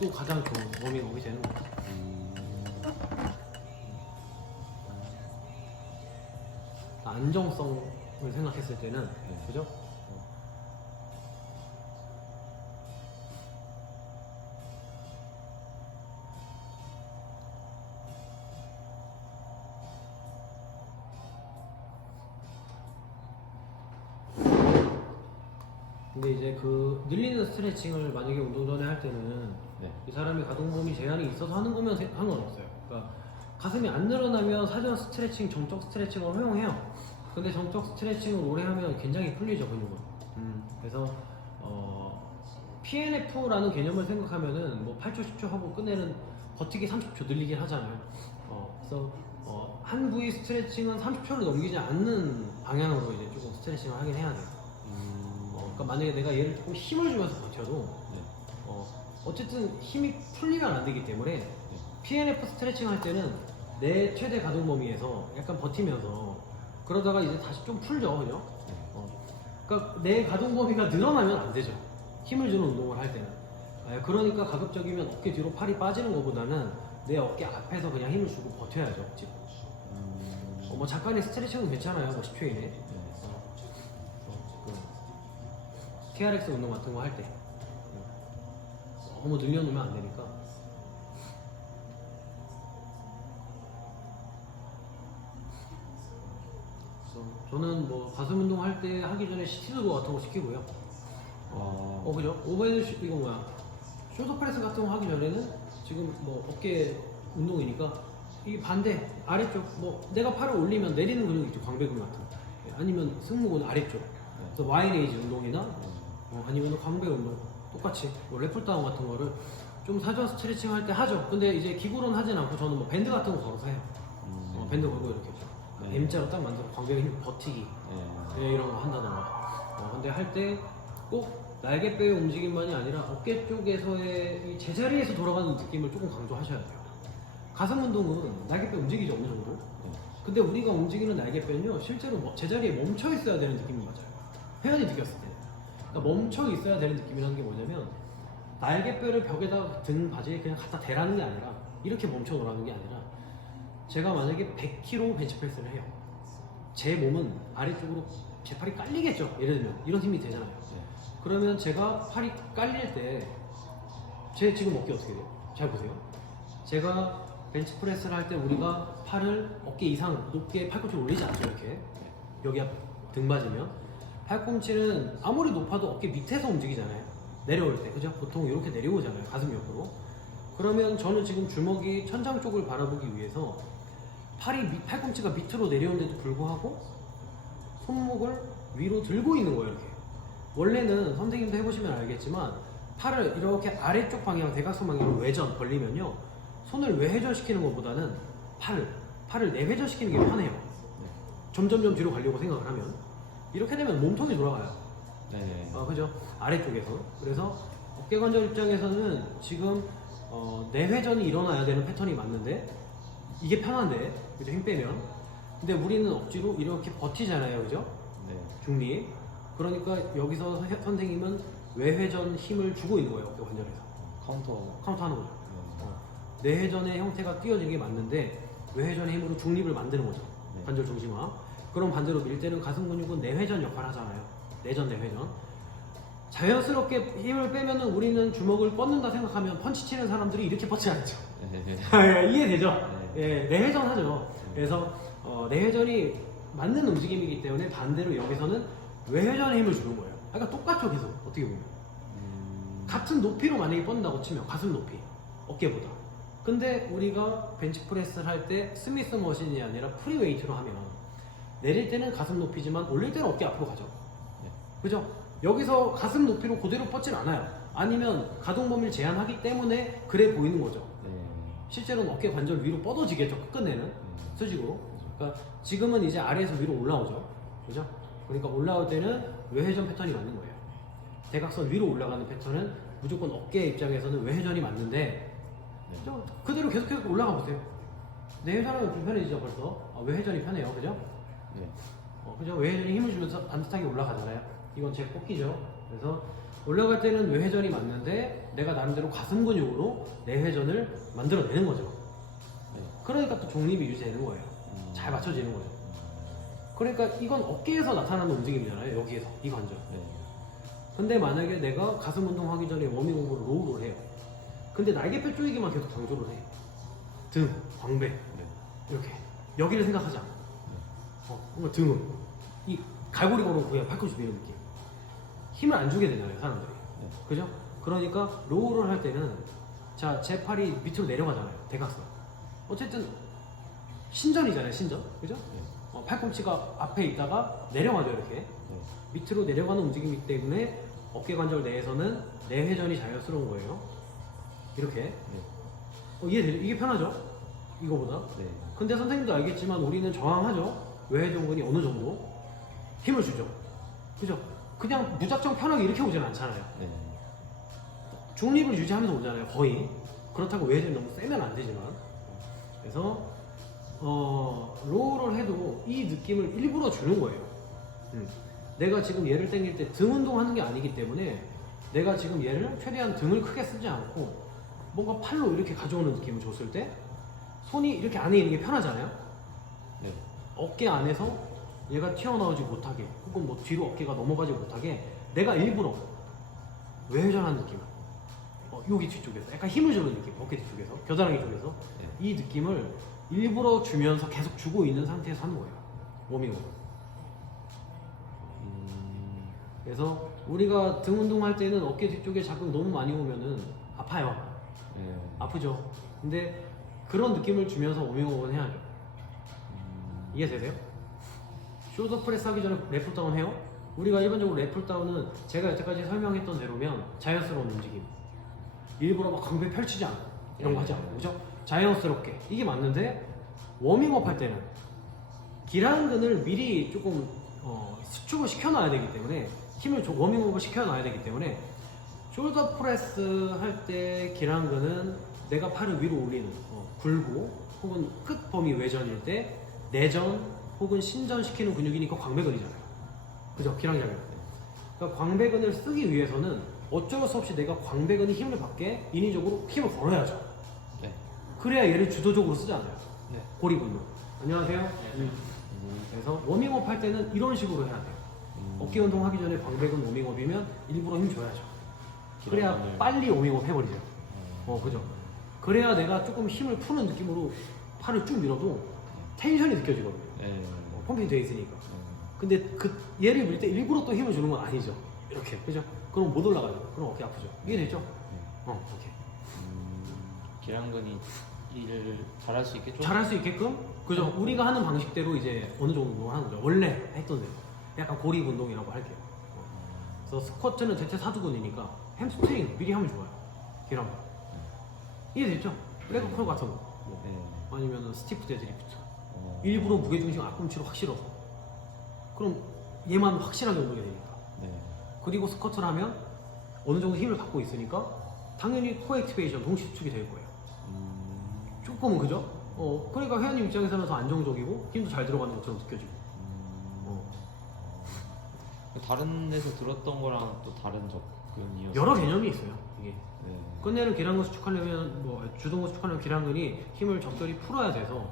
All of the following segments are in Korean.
또 가장 좋은 워밍업이 되는 거죠. 안정성을 생각했을 때는 그죠? 근데 이제 그 늘리는 스트레칭을 만약에 운동 전에 할 때는 이 사람이 가동 범위 제한이 있어서 하는 거면 상관없어요. 그러니까 가슴이 안 늘어나면 사전 스트레칭, 정적 스트레칭을 허용해요. 근데 정적 스트레칭을 오래 하면 굉장히 풀리죠, 근육은. 그래서 PNF라는 개념을 생각하면은 뭐 8초, 10초 하고 끝내는 버티기 30초 늘리긴 하잖아요. 그래서 한 부위 스트레칭은 30초를 넘기지 않는 방향으로 이제 조금 스트레칭을 하긴 해야 돼요. 그러니까 만약에 내가 얘를 조금 힘을 주면서 버텨도 어쨌든 힘이 풀리면 안 되기 때문에 PNF 스트레칭 할 때는 내 최대 가동 범위에서 약간 버티면서 그러다가 이제 다시 좀 풀죠, 그죠? 그러니까 내 가동 범위가 늘어나면 안 되죠. 힘을 주는 운동을 할 때는. 그러니까 가급적이면 어깨 뒤로 팔이 빠지는 것보다는 내 어깨 앞에서 그냥 힘을 주고 버텨야죠, 억지로. 뭐 잠깐의 스트레칭은 괜찮아요, 뭐 10초 이내. TRX 운동 같은 거 할 때 너무 늘려놓으면 안 되니까. 그래서 저는 뭐 가슴 운동 할 때 하기 전에 시티드로 같은 거 시키고요. 그죠? 오버헤드 이거 뭐야? 숄더 프레스 같은 거 하기 전에는 지금 뭐 어깨 운동이니까 이 반대 아래쪽 뭐 내가 팔을 올리면 내리는 근육 있죠, 광배 근육 같은 거. 아니면 승모근 아래쪽. 그래서 와이레이즈 운동이나 아니면 광배 운동 똑같이 뭐 랩풀다운 같은 거를 좀 사전 스트레칭 할 때 하죠. 근데 이제 기구로는 하진 않고 저는 뭐 밴드 같은 거 걸어서 해요. 밴드 걸고 이렇게 M자로 딱 만들어 광배 힘 버티기 이런 거 한다던가. 근데 할 때 꼭 날개뼈의 움직임만이 아니라 어깨 쪽에서의 이 제자리에서 돌아가는 느낌을 조금 강조하셔야 돼요. 가슴 운동은 날개뼈 움직이죠, 어느 정도. 근데 우리가 움직이는 날개뼈는요 실제로 제자리에 멈춰 있어야 되는 느낌이 맞아요. 회원이 느꼈을 때. 그러니까 멈춰 있어야 되는 느낌이라는 게 뭐냐면 날개뼈를 벽에다 든 바지에 그냥 갖다 대라는 게 아니라 이렇게 멈춰 놓으라는 게 아니라 제가 만약에 100kg 벤치프레스를 해요. 제 몸은 아래쪽으로 제 팔이 깔리겠죠. 예를 들면 이런 힘이 되잖아요. 그러면 제가 팔이 깔릴 때 제 지금 어깨 어떻게 돼요? 잘 보세요. 제가 벤치프레스를 할 때 우리가 팔을 어깨 이상 높게 팔꿈치를 올리지 않죠. 이렇게 여기 등 맞으면 팔꿈치는 아무리 높아도 어깨 밑에서 움직이잖아요. 내려올 때, 그죠? 보통 이렇게 내려오잖아요. 가슴 옆으로. 그러면 저는 지금 주먹이 천장 쪽을 바라보기 위해서 팔꿈치가 밑으로 내려오는데도 불구하고 손목을 위로 들고 있는 거예요, 이렇게. 원래는 선생님도 해보시면 알겠지만 팔을 이렇게 아래쪽 방향, 대각선 방향으로 외전 벌리면요. 손을 외회전시키는 것보다는 팔을 내회전시키는 게 편해요. 점점점 뒤로 가려고 생각을 하면. 이렇게 되면 몸통이 돌아가요. 그죠? 아래쪽에서. 그래서 어깨관절 입장에서는 지금 내회전이 일어나야 되는 패턴이 맞는데 이게 편한데, 그죠? 힘 빼면. 근데 우리는 억지로 이렇게 버티잖아요, 그죠? 중립. 그러니까 여기서 선생님은 외회전 힘을 주고 있는 거예요, 어깨관절에서. 카운터 하는 거죠. 내회전의 형태가 띄어진 게 맞는데 외회전의 힘으로 중립을 만드는 거죠. 관절 중심화. 그럼 반대로 밀 때는 가슴 근육은 내회전 역할을 하잖아요. 내전, 내회전. 자연스럽게 힘을 빼면은 우리는 주먹을 뻗는다 생각하면 펀치 치는 사람들이 이렇게 뻗지 않죠. 이해되죠? 내회전 하죠. 그래서 내회전이 맞는 움직임이기 때문에 반대로 여기서는 외회전의 힘을 주는 거예요. 그러니까 똑같죠, 계속. 어떻게 보면. 같은 높이로 만약에 뻗는다고 치면 가슴 높이, 어깨보다. 근데 우리가 벤치프레스를 할 때 스미스 머신이 아니라 프리웨이트로 하면 내릴 때는 가슴 높이지만 올릴 때는 어깨 앞으로 가죠. 그죠? 여기서 가슴 높이로 그대로 뻗질 않아요. 아니면 가동 범위를 제한하기 때문에 그래 보이는 거죠. 실제로는 어깨 관절 위로 뻗어지겠죠, 끝내는 수직으로. 그러니까 지금은 이제 아래에서 위로 올라오죠. 그죠? 그러니까 올라올 때는 외회전 패턴이 맞는 거예요. 대각선 위로 올라가는 패턴은 무조건 어깨 입장에서는 외회전이 맞는데 그대로 계속해서 올라가 보세요. 내회전하면 불편해지죠, 벌써. 외회전이 편해요, 그죠? 그죠? 외회전이 힘을 주면서 반듯하게 올라가잖아요. 이건 제 뽑기죠. 그래서 올라갈 때는 외회전이 맞는데 내가 나름대로 가슴 근육으로 내 회전을 만들어내는 거죠. 네. 그러니까 또 중립이 유지되는 거예요. 잘 맞춰지는 거죠. 그러니까 이건 어깨에서 나타나는 움직임이잖아요. 여기에서 이 관절. 네. 근데 만약에 내가 가슴 운동하기 전에 워밍업으로 로우를 해요. 근데 날개뼈 조이기만 계속 강조를 해. 등, 광배 네. 이렇게 여기를 생각하지 않아. 뭔가 등은 이 갈고리 걸어 그냥 팔꿈치 미는 느낌. 힘을 안 주게 되잖아요, 사람들이. 네. 그죠? 그러니까 로우를 할 때는 자, 제 팔이 밑으로 내려가잖아요. 대각선. 어쨌든 신전이잖아요, 신전. 그죠? 네. 팔꿈치가 앞에 있다가 내려가죠, 이렇게. 네. 밑으로 내려가는 움직임이기 때문에 어깨 관절 내에서는 내회전이 자연스러운 거예요. 이렇게. 네. 이해되죠? 이게 편하죠? 이거보다. 네. 근데 선생님도 알겠지만 우리는 저항하죠. 외회전근이 어느 정도 힘을 주죠. 그죠? 그냥 무작정 편하게 이렇게 오진 않잖아요. 네. 중립을 유지하면서 오잖아요. 거의. 그렇다고 외회전이 너무 세면 안 되지만. 그래서 로우를 해도 이 느낌을 일부러 주는 거예요. 내가 지금 얘를 당길 때 등 운동하는 게 아니기 때문에 내가 지금 얘를 최대한 등을 크게 쓰지 않고 뭔가 팔로 이렇게 가져오는 느낌을 줬을 때 손이 이렇게 안에 있는 게 편하잖아요. 네. 어깨 안에서 얘가 튀어나오지 못하게 혹은 뭐 뒤로 어깨가 넘어가지 못하게 내가 일부러 외회전하는 느낌, 여기 뒤쪽에서 약간 힘을 주는 느낌, 어깨 뒤쪽에서 겨드랑이 쪽에서 네. 이 느낌을 일부러 주면서 계속 주고 있는 상태에서 하는 거예요. 워밍업. 그래서 우리가 등 운동할 때는 어깨 뒤쪽에 자극 너무 많이 오면은 아파요. 네. 아프죠. 근데 그런 느낌을 주면서 워밍업은 해야죠. 이해되세요? 숄더 프레스 하기 전에 랩 풀다운 해요? 우리가 일반적으로 랩 풀다운은 제가 여태까지 설명했던 대로면 자연스러운 움직임, 일부러 막 광배 펼치지 않고 이런 거 하지 않고, 그죠? 자연스럽게 이게 맞는데 워밍업 할 때는 기랑근을 미리 조금 수축을 시켜놔야 되기 때문에 힘을 워밍업을 시켜놔야 되기 때문에 숄더 프레스 할 때 기랑근은 내가 팔을 위로 올리는 굴고 혹은 끝 범위 외전일 때 내전 혹은 신전 시키는 근육이니까 광배근이잖아요. 그죠? 기랑장애. 그러니까 광배근을 쓰기 위해서는 어쩔 수 없이 내가 광배근이 힘을 받게 인위적으로 힘을 걸어야죠. 네. 그래야 얘를 주도적으로 쓰잖아요. 네. 고리근로. 안녕하세요. 그래서 워밍업 할 때는 이런 식으로 해야 돼요. 어깨 운동 하기 전에 광배근 워밍업이면 일부러 힘 줘야죠. 그래야 기랑근을- 빨리 워밍업 해버리죠. 그죠? 그래야 내가 조금 힘을 푸는 느낌으로 팔을 쭉 밀어도 텐션이 느껴지거든요. 네. 펌핑이 돼 있으니까. 근데 얘를 밀 때 일부러 또 힘을 주는 건 아니죠. 이렇게. 그죠? 그럼 못 올라가죠. 그럼 어깨 아프죠. 이해됐죠? 오케이. 기랑근이 일을 잘할 수 있겠죠? 잘할 수 있게끔? 그죠? 우리가 하는 방식대로 이제 어느 정도 운동을 하는 거죠. 원래 했던 대로. 약간 고립 운동이라고 할게요. 그래서 스쿼트는 대퇴 사두근이니까 햄스트링 미리 하면 좋아요. 기랑. 이해됐죠? 레그 컬 같은 거. 네. 아니면 스티프 데드리프트. 일부러 무게중심 앞꿈치로 확 실어서. 그럼 얘만 확실하게 운동이 되니까. 네. 그리고 스쿼트를 하면 어느 정도 힘을 갖고 있으니까 당연히 코어 액티베이션 동시 수축이 될 거예요. 조금은 그죠? 그러니까 회원님 입장에서는 더 안정적이고 힘도 잘 들어가는 것처럼 느껴지고. 다른 데서 들었던 거랑 또 다른 접근이었어요. 여러 개념이 있어요. 이게 네. 끝내는 기랑근 수축하려면 주동근 수축하려면 기랑근이 힘을 적절히 풀어야 돼서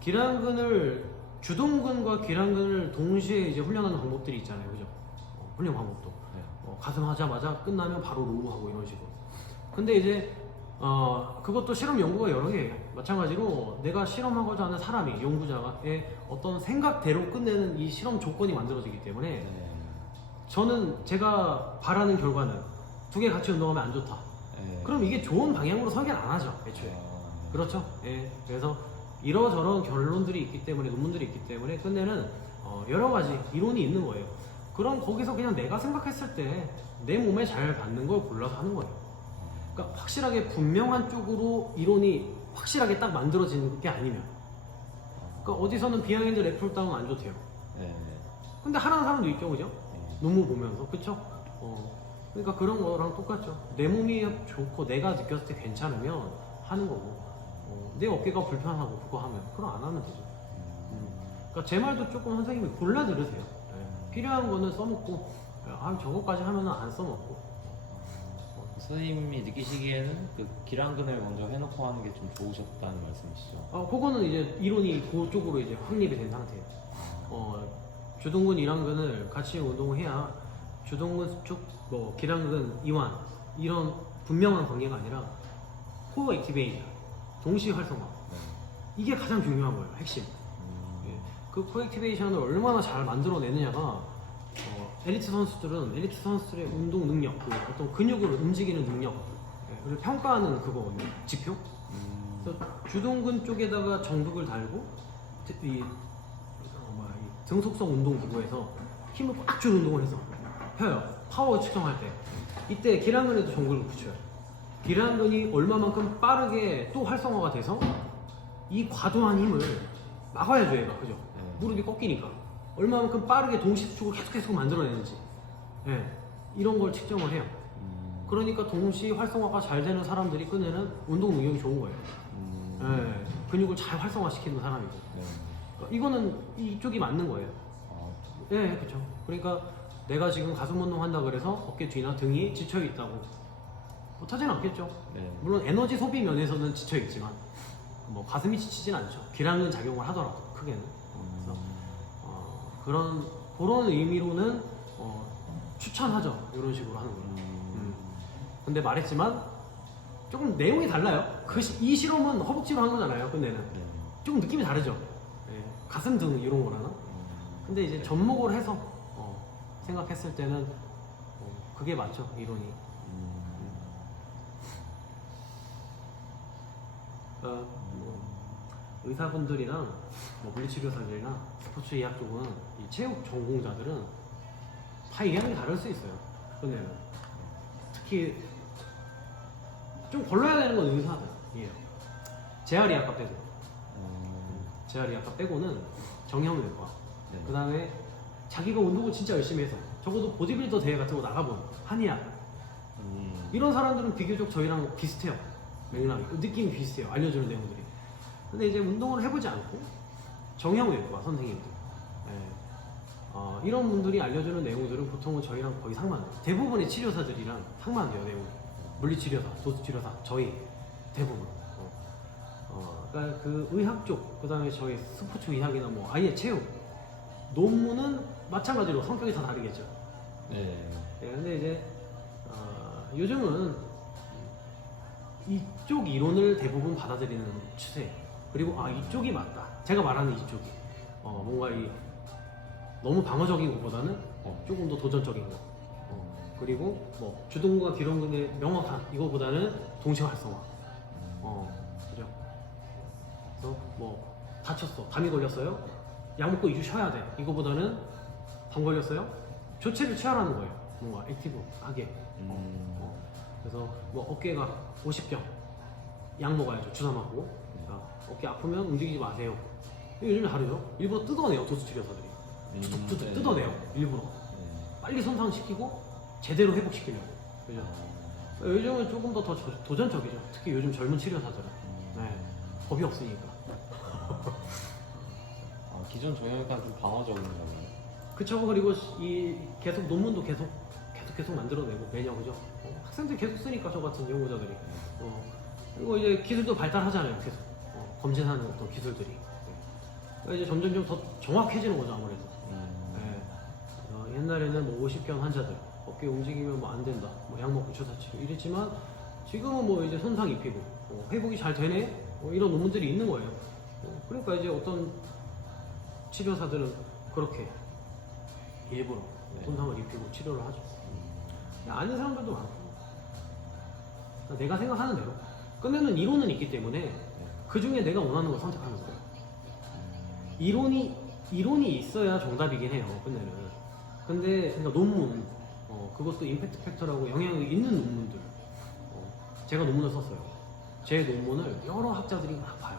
기랑근을 주동근과 기랑근을 동시에 이제 훈련하는 방법들이 있잖아요, 그죠? 훈련 방법도 네. 가슴 하자마자 끝나면 바로 로우하고 이런 식으로. 근데 이제 그것도 실험 연구가 여러 개예요. 마찬가지로 내가 실험하고자 하는 사람이 연구자의 어떤 생각대로 끝내는 이 실험 조건이 만들어지기 때문에 네. 저는 제가 바라는 결과는 두 개 같이 운동하면 안 좋다. 네. 그럼 이게 좋은 방향으로 설계는 안 하죠, 애초에. 그렇죠? 예. 그래서 이러저런 결론들이 있기 때문에, 논문들이 있기 때문에 끝내는 여러 가지 이론이 있는 거예요. 그럼 거기서 그냥 내가 생각했을 때 내 몸에 잘 맞는 걸 골라서 하는 거예요. 그러니까 확실하게 분명한 쪽으로 이론이 확실하게 딱 만들어지는 게 아니면. 그러니까 어디서는 비하인드 랩풀다운 안 좋대요. 네. 근데 하라는 사람도 있죠, 그죠? 논문 보면서, 그쵸? 그러니까 그런 거랑 똑같죠. 내 몸이 좋고 내가 느꼈을 때 괜찮으면 하는 거고, 내 어깨가 불편하고 그거 하면 그럼 안 하면 되죠. 그러니까 제 말도 조금 선생님이 골라 들으세요. 필요한 거는 써먹고, 저거까지 하면은 안 써먹고. 선생님이 느끼시기에는 그 기량근을 먼저 해놓고 하는 게 좀 좋으셨다는 말씀이시죠? 그거는 이제 이론이 그쪽으로 이제 확립이 된 상태예요. 주둔근 이완근을 같이 운동을 해야 주둔근 쪽 뭐 기량근 이완 이런 분명한 관계가 아니라 코어 액티베이션 동시 활성화 이게 가장 중요한 거예요. 핵심. 예. 그 코어 액티베이션을 얼마나 잘 만들어내느냐가 엘리트 선수들의 운동 능력, 그 어떤 근육을 움직이는 능력, 를 평가하는 그거거든요. 지표. 그래서 주둔근 쪽에다가 정극을 달고 이 등속성 운동 기구에서 힘을 꽉 준 운동을 해서 펴요. 파워 측정할 때 이때 기량근에도 정극을 붙여요. 기량근이 얼마만큼 빠르게 또 활성화가 돼서 이 과도한 힘을 막아야죠, 얘가. 그죠? 무릎이 꺾이니까 얼마만큼 빠르게 동시축을 계속 만들어내는지, 예, 이런 걸 측정을 해요. 그러니까 동시 활성화가 잘 되는 사람들이 끝내는 운동 능력이 좋은 거예요. 예, 근육을 잘 활성화시키는 사람이고. 그러니까 이거는 이쪽이 맞는 거예요. 예, 그렇죠. 그러니까 내가 지금 가슴 운동 한다 그래서 어깨 뒤나 등이 지쳐 있다고 못하지는 않겠죠. 물론 에너지 소비 면에서는 지쳐 있지만 뭐 가슴이 지치진 않죠. 기량은 작용을 하더라도 크게는. 그래서 그런 의미로는 추천하죠. 이런 식으로 하는 거예요. 근데 말했지만 조금 내용이 달라요. 이 실험은 허벅지로 한 거잖아요. 끝내는 조금 느낌이 다르죠. 예, 가슴 등 이런 거랑은. 근데 이제 접목을 해서 생각했을 때는 그게 맞죠. 이론이. 의사분들이랑 물리치료사들이나 스포츠의학 쪽은 이 체육 전공자들은 다 의견이 다를 수 있어요. 끝내는. 특히 좀 걸러야 되는 건 의사들이에요. 재활의학과 빼고. 재활의학과 빼고는 정형외과. 그 다음에 자기가 운동을 진짜 열심히 해서 적어도 보디빌더 대회 같은 거 나가본 한의학. 이런 사람들은 비교적 저희랑 비슷해요. 맥락이. 느낌이 비슷해요. 알려주는 내용들이. 근데 이제 운동을 해보지 않고 정형외과 선생님들. 이런 분들이 알려주는 내용들은 보통은 저희랑 거의 상반돼요. 대부분의 치료사들이랑 상반돼요, 내용이. 물리치료사, 도수치료사, 저희 대부분. 그러니까 그 의학 쪽, 그 다음에 저희 스포츠 의학이나 뭐 아예 체육 논문은 마찬가지로 성격이 다 다르겠죠. 근데 이제 요즘은 이쪽 이론을 대부분 받아들이는 추세. 그리고 이쪽이 맞다. 제가 말하는 이쪽이 뭔가 너무 방어적인 것보다는 조금 더 도전적인 거. 그리고 뭐 주둔근과 기둔근의 명확한 이거보다는 동시 활성화. 그죠? 그래서 뭐 다쳤어, 감이 걸렸어요. 약 먹고 2주 쉬어야 돼. 이거보다는 담 걸렸어요. 조치를 취하라는 거예요. 뭔가 액티브하게. 그래서 뭐 어깨가 50병 약 먹어야죠. 주사 맞고. 그러니까 어깨 아프면 움직이지 마세요. 요즘에 다르죠. 일부러 뜯어내요. 도수치료사들이. 툭툭툭 뜯어내요. 일부러. 빨리 손상시키고 제대로 회복시키려고. 그죠? 요즘은 조금 더 도전적이죠. 특히 요즘 젊은 치료사들은. 겁이 없으니까. 기존 정형외과는 좀 방어적인 거예요. 그쵸. 그리고 계속 논문도 계속 만들어내고 매년. 그죠? 학생들 계속 쓰니까 저 같은 연구자들이. 그리고 이제 기술도 발달하잖아요. 계속 검진하는 어떤 기술들이. 그러니까 이제 점점 더 정확해지는 거죠, 아무래도. 옛날에는 뭐 50견 환자들 어깨 움직이면 뭐 안 된다, 뭐 약 먹고 주사 치료 이랬지만 지금은 뭐 이제 손상 입히고 회복이 잘 되네, 이런 논문들이 있는 거예요. 그러니까 이제 어떤 치료사들은 그렇게 일부러 손상을 입히고 치료를 하죠. 아는 사람들도 많고. 그러니까 내가 생각하는 대로 끝내는 이론은 있기 때문에 그 중에 내가 원하는 걸 선택하는 거예요. 이론이 있어야 정답이긴 해요. 끝내는. 근데 그러니까 논문, 그것도 임팩트 팩터라고 영향이 있는 논문들, 제가 논문을 썼어요. 제 논문을 여러 학자들이 막 봐요.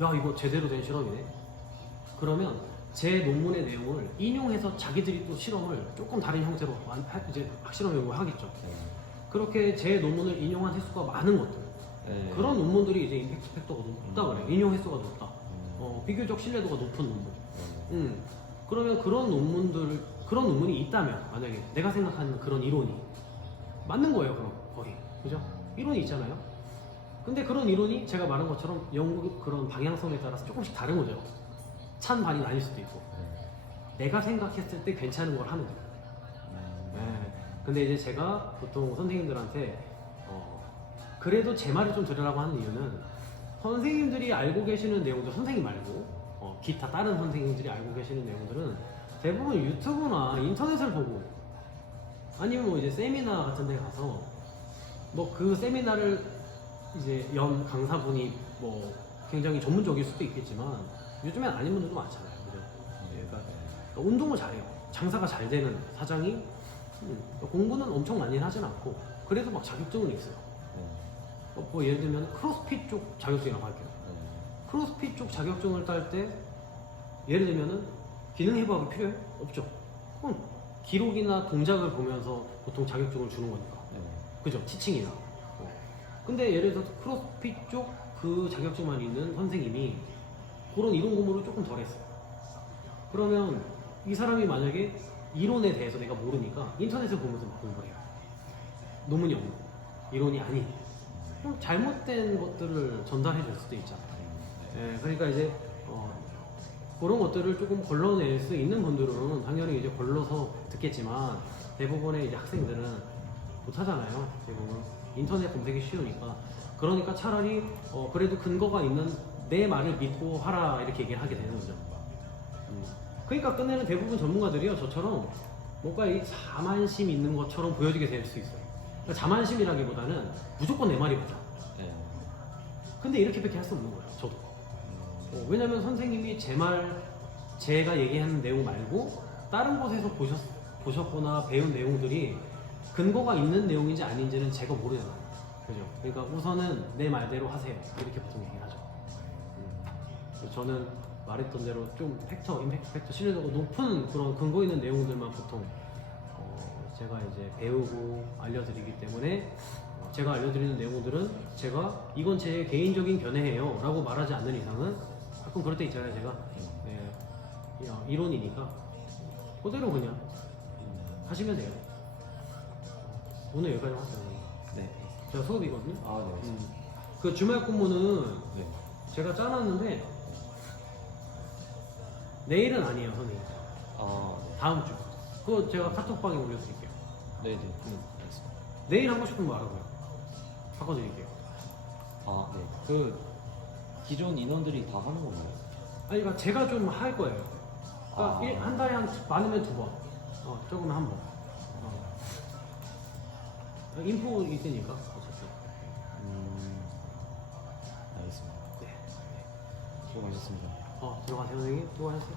야, 이거 제대로 된 실험이네. 그러면 제 논문의 내용을 인용해서 자기들이 또 실험을 조금 다른 형태로 이제 학실험 연구를 하겠죠. 그렇게 제 논문을 인용한 횟수가 많은 것들, 그런 논문들이 이제 임팩트 팩터가 높다 그래요. 인용 횟수가 높다. 비교적 신뢰도가 높은 논문. 그러면 그런 논문이 있다면, 만약에 내가 생각하는 그런 이론이 맞는 거예요. 그럼 거의. 그죠? 이론이 있잖아요. 근데 그런 이론이 제가 말한 것처럼 연구 그런 방향성에 따라서 조금씩 다른 거죠. 찬반이 나뉠 수도 있고. 내가 생각했을 때 괜찮은 걸 하는 거예요. 네. 근데 이제 제가 보통 선생님들한테 그래도 제 말을 좀 들으라고 하는 이유는 선생님들이 알고 계시는 내용들, 선생님 말고 기타 다른 선생님들이 알고 계시는 내용들은 대부분 유튜브나 인터넷을 보고 아니면 뭐 이제 세미나 같은 데 가서 뭐 그 세미나를 이제 연 강사분이 뭐 굉장히 전문적일 수도 있겠지만 요즘엔 아닌 분들도 많잖아요. 그죠? 그러니까 운동을 잘해요. 장사가 잘 되는 사장이 공부는 엄청 많이 하진 않고 그래도 막 자격증은 있어요. 뭐 예를 들면 크로스핏 쪽 자격증이라고 할게요. 크로스핏 쪽 자격증을 딸 때 예를 들면은 기능 회복이 필요해? 없죠. 그럼 기록이나 동작을 보면서 보통 자격증을 주는 거니까. 그죠? 티칭이나. 근데 예를 들어서 크로스핏 쪽 그 자격증만 있는 선생님이 그런 이론 공부를 조금 덜 했어요. 그러면 이 사람이 만약에 이론에 대해서 내가 모르니까 인터넷을 보면서 막 공부를 해요. 논문이 없는 이론이 아닌 그럼 잘못된 것들을 전달해 줄 수도 있잖아요. 예, 그러니까 이제 그런 것들을 조금 걸러낼 수 있는 분들은 당연히 이제 걸러서 듣겠지만 대부분의 이제 학생들은 못하잖아요. 대부분 인터넷 검색이 쉬우니까 그러니까 차라리 그래도 근거가 있는 내 말을 믿고 하라 이렇게 얘기를 하게 되는 거죠. 그러니까 끝내는 대부분 전문가들이요 저처럼 뭔가 이 자만심 있는 것처럼 보여지게 될 수 있어요. 그러니까 자만심이라기보다는 무조건 내 말이 맞아. 근데 이렇게밖에 할 수 없는 거예요. 저도. 왜냐면 선생님이 제가 얘기하는 내용 말고 다른 곳에서 보셨거나 배운 내용들이 근거가 있는 내용인지 아닌지는 제가 모르잖아요. 그죠? 그러니까 우선은 내 말대로 하세요. 이렇게 보통 얘기를 하죠. 그래서 저는 말했던 대로 좀 임팩트 팩터, 신뢰도가 높은 그런 근거 있는 내용들만 보통 제가 이제 배우고 알려드리기 때문에 제가 알려드리는 내용들은 제가 이건 제 개인적인 견해예요 라고 말하지 않는 이상은 가끔 그럴 때 있잖아요. 제가 그냥 이론이니까 그대로 그냥 하시면 돼요. 오늘 여기까지 하세요. 네. 제가 수업이거든요. 아, 네. 그 주말 근무는 네. 제가 짜놨는데 내일은 아니에요, 선생님. 아, 다음 주. 그거 제가 카톡방에 올려드릴게요. 네, 네. 알겠습니다. 내일 하고 싶은 거 알아봐요. 바꿔드릴게요. 아, 네. 그 기존 인원들이 다 하는 건가요? 아니, 그러니까 제가 좀 할 거예요. 그러니까 한 달에 많으면 2번, 적으면 1번. 인포 있으니까 어차피. 알겠습니다. 네. 수고하셨습니다. 들어가세요, 선생님. 수고하셨어요.